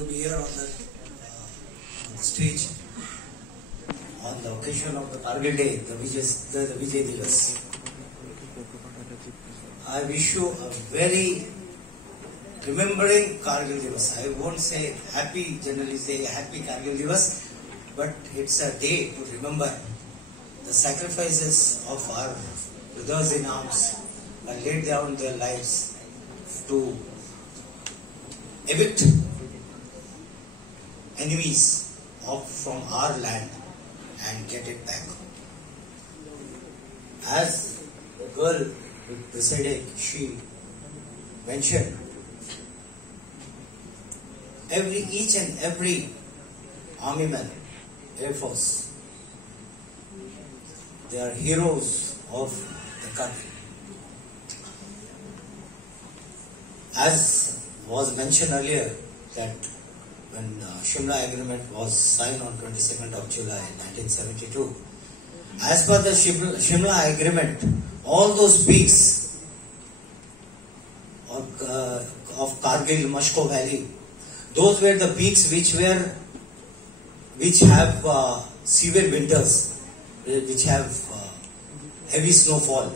to be here on the stage on the occasion of the Kargil Day, the Vijay Divas. I wish you a very remembering Kargil Divas. I won't say happy, generally say happy Kargil Divas, but it's a day to remember the sacrifices of our brothers in arms who laid down their lives to evict enemies from our land and get it back. As the girl who preceded, she mentioned, each and every army man, Air Force, they are heroes of the country. As was mentioned earlier, that when Shimla Agreement was signed on 22nd of July 1972, as per the Shimla Agreement, all those peaks of Kargil, Mashko Valley, those were the peaks which have severe winters, which have heavy snowfall.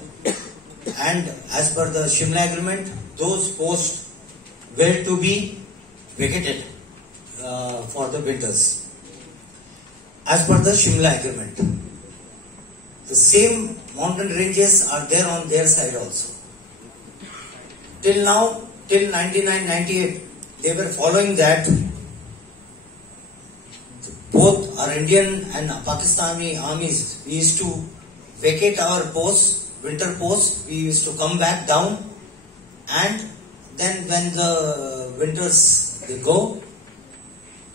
And as per the Shimla Agreement, those posts were to be vacated for the winters. As per the Shimla Agreement, the same mountain ranges are there on their side also. Till now, till 1998, they were following that. Both our Indian and Pakistani armies, we used to vacate our posts, winter posts, we used to come back down, and then when the winters they go,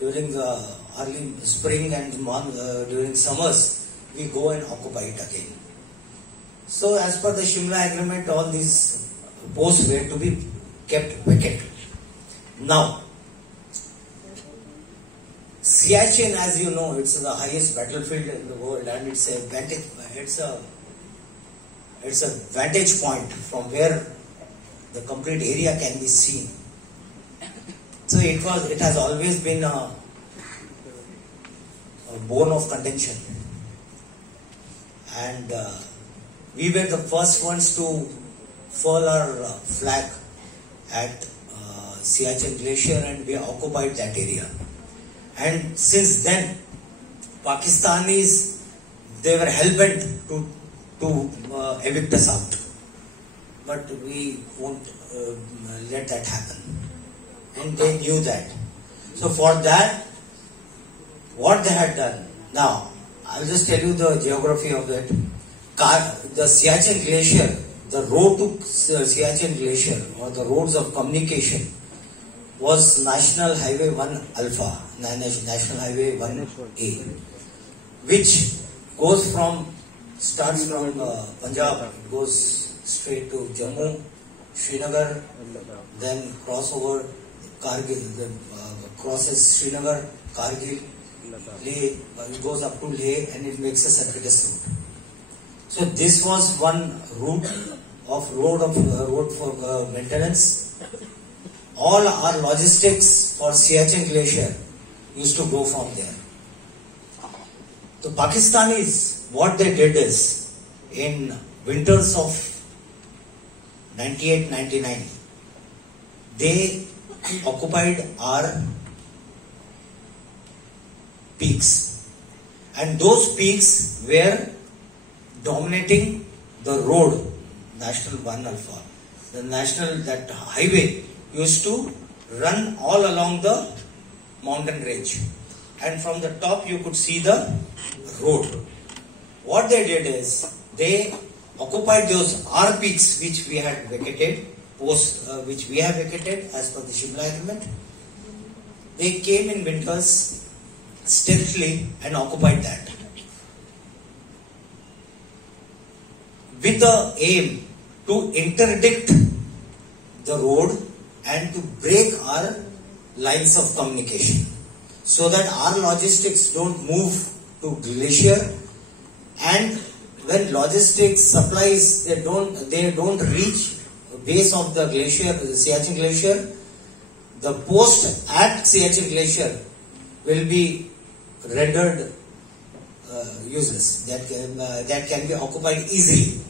during the early spring and during summers, we go and occupy it again. So as per the Shimla Agreement, all these posts were to be kept vacant. Now, Siachen, as you know, it's the highest battlefield in the world, and it's a vantage point from where the complete area can be seen. So it has always been a bone of contention, and we were the first ones to furl our flag at Siachen Glacier, and we occupied that area. And since then, Pakistanis, they were hell-bent to evict us out. But we won't let that happen. And they knew that. So for that, what they had done, now, I'll just tell you the geography of that. The Siachen Glacier, the road to Siachen Glacier, or the roads of communication, was National Highway 1 Alpha, National Highway 1A, which starts from Punjab, it goes straight to Jammu, Srinagar, then crossover Kargil, then crosses Srinagar, Kargil, Leh, it goes up to Leh, and it makes a circuitous route. So this was one route of road for maintenance. All our logistics for Siachen Glacier used to go from there. The Pakistanis, what they did is, in winters of 98-99, they occupied our peaks. And those peaks were dominating the road, National 1 Alpha. The that highway used to run all along the mountain range, and from the top you could see the road. What they did is, they occupied those R peaks which we had vacated, which we have vacated as per the Shimla Agreement. They came in winters stealthily and occupied that, with the aim to interdict the road and to break our lines of communication, so that our logistics don't move to glacier, and when logistics supplies they don't reach base of the glacier, the Siachen Glacier, the post at Siachen Glacier will be rendered useless. That can be occupied easily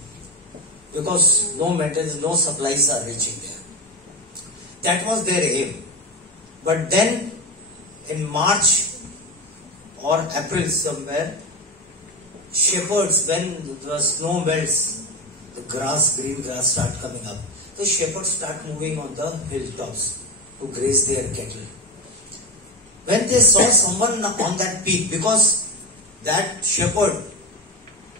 because no maintenance, no supplies are reaching there. That was their aim. But then in March or April somewhere, shepherds, when the snow melts, the green grass start coming up. The shepherds start moving on the hilltops to graze their cattle. When they saw someone on that peak, because that shepherd,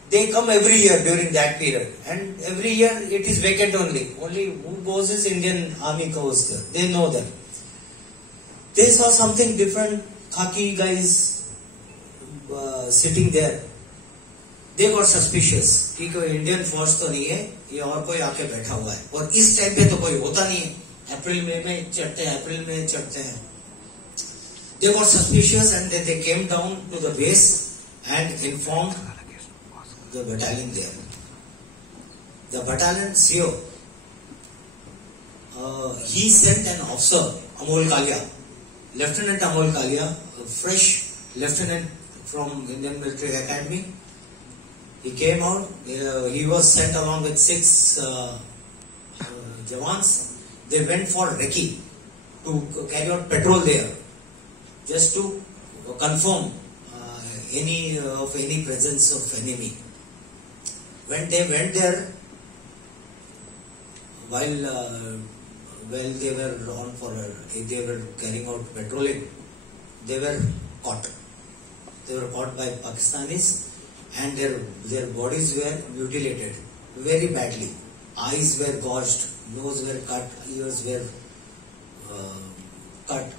they come every year during that period, and every year it is vacant only. Only who goes is Indian Army goes there. They know that. They saw something different, khaki guys sitting there. They got suspicious कि कोई Indian force तो नहीं है, ये और कोई आके बैठा हुआ है. और इस टाइम पे तो कोई होता नहीं है. अप्रैल में चढ़ते हैं. They got suspicious and then they came down to the base and informed the battalion there. The battalion CEO, he sent an officer, Amol Kalia, Lieutenant Amol Kalia, a fresh lieutenant from Indian Military Academy. He came out, he was sent along with 6 Jawans. They went for recce to carry out patrol there, just to confirm any presence of enemy. When they went there, while they were on for they were carrying out patrolling, they were caught. They were caught by Pakistanis, and their bodies were mutilated very badly. Eyes were gouged, nose were cut, ears were cut,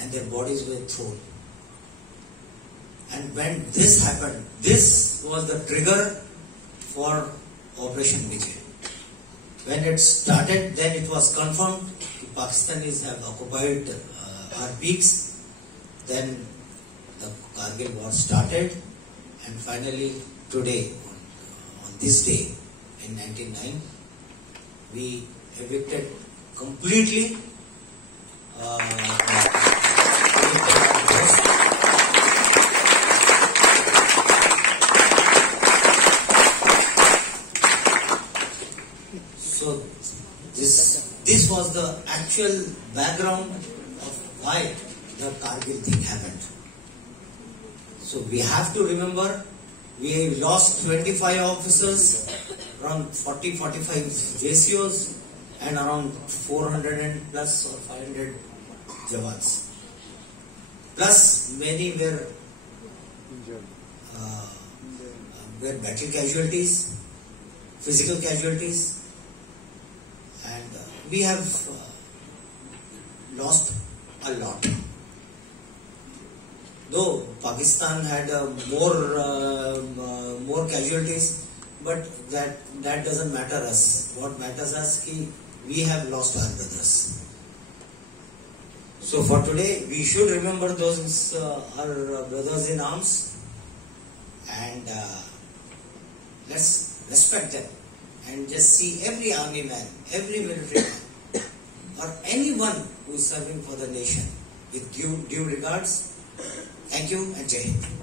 and their bodies were thrown. And when this happened, this was the trigger for Operation Vijay. When it started, then it was confirmed that Pakistanis have occupied our peaks. Then the Kargil war started, and finally today, on this day in 1999, we evicted completely so this was the actual background of why the Kargil thing happened. So we have to remember, we lost 25 officers, around 40-45 JCOs, and around 400 and plus or 500 Jawans. Plus many were battle casualties, physical casualties, and we have lost a lot. Though Pakistan had more casualties, but that doesn't matter us. What matters us is we have lost our brothers. So for today, we should remember those our brothers in arms, and let's respect them, and just see every army man, every military man, or anyone who is serving for the nation with due regards. Thank you and Jai Hind.